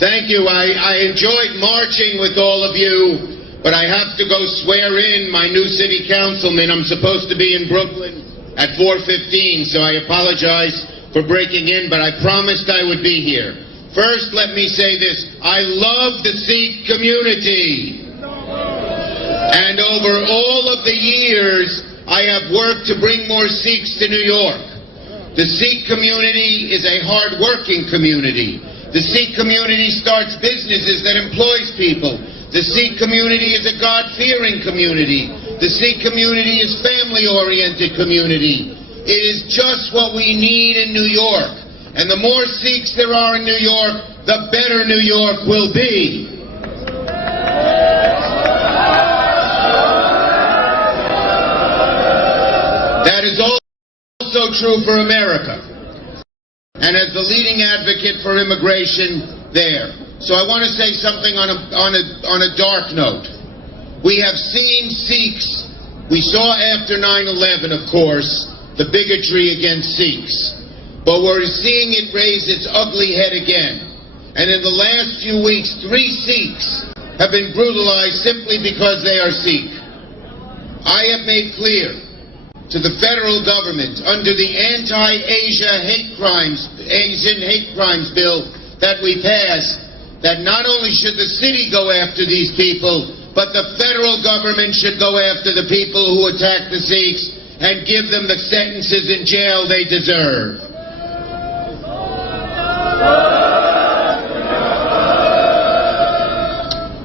Thank you. I enjoyed marching with all of you, but I have to go swear in my new city councilman. I'm supposed to be in Brooklyn at 4:15, so I apologize for breaking in, but I promised I would be here. First, let me say this. I love the Sikh community. And over all of the years, I have worked to bring more Sikhs to New York. The Sikh community is a hard-working community. The Sikh community starts businesses that employs people. The Sikh community is a God-fearing community. The Sikh community is family-oriented community. It is just what we need in New York. And the more Sikhs there are in New York, the better New York will be. That is also true for America, and as the leading advocate for immigration there. So I want to say something on a dark note. We have seen Sikhs. We saw after 9/11, of course, the bigotry against Sikhs. But we're seeing it raise its ugly head again. And in the last few weeks, 3 Sikhs have been brutalized simply because they are Sikh. I have made clear to the federal government under the Anti-Asian Hate Crimes bill that we passed, that not only should the city go after these people, but the federal government should go after the people who attack the Sikhs and give them the sentences in jail they deserve.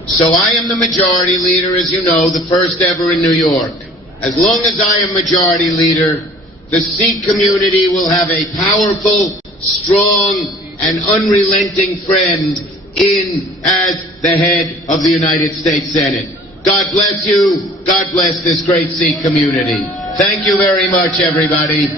So I am the majority leader, as you know, the first ever in New York. As long as I am majority leader, the Sikh community will have a powerful, strong, and unrelenting friend in as the head of the United States Senate. God bless you. God bless this great Sikh community. Thank you very much, everybody.